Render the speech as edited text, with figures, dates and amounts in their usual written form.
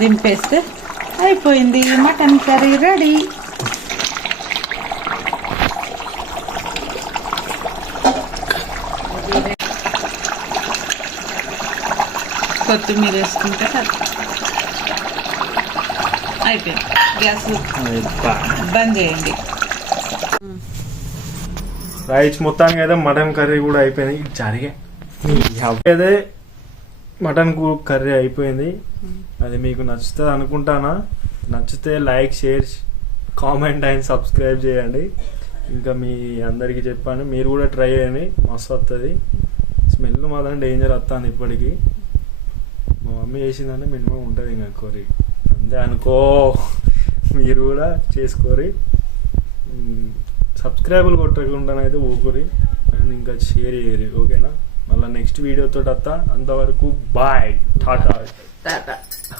దింపేస్తే అయిపోయింది, mutton curry ready. కొత్తిమీర వేసుకుంటే అయిపోయింది. గ్యాస్ బంద్ చేయండి. రైస్ మొత్తానికి అయితే మటన్ కర్రీ కూడా అయిపోయింది. అదే మటన్ కర్రీ అయిపోయింది. అది మీకు నచ్చుతుంది అనుకుంటానా. నచ్చితే like, share, comment and subscribe చేయండి. ఇంకా మీ అందరికీ చెప్పాను, మీరు కూడా ట్రై చేయండి, మస్తు వస్తుంది. స్మెల్ మాత్రం డేంజర్ వస్తుంది ఇప్పటికీ. మా మమ్మీ చేసిందంటే మినిమం ఉంటుంది ఇంకా కర్రీ, అంతే అనుకో. మీరు కూడా చేసుకోరి. సబ్స్క్రైబులు కొట్టకుండానైతే ఊకురి అండ్ ఇంకా షేర్ చేయరి, ఓకేనా. మళ్ళీ నెక్స్ట్ వీడియోతో వస్తా. అంతవరకు బాయ్, టాటా.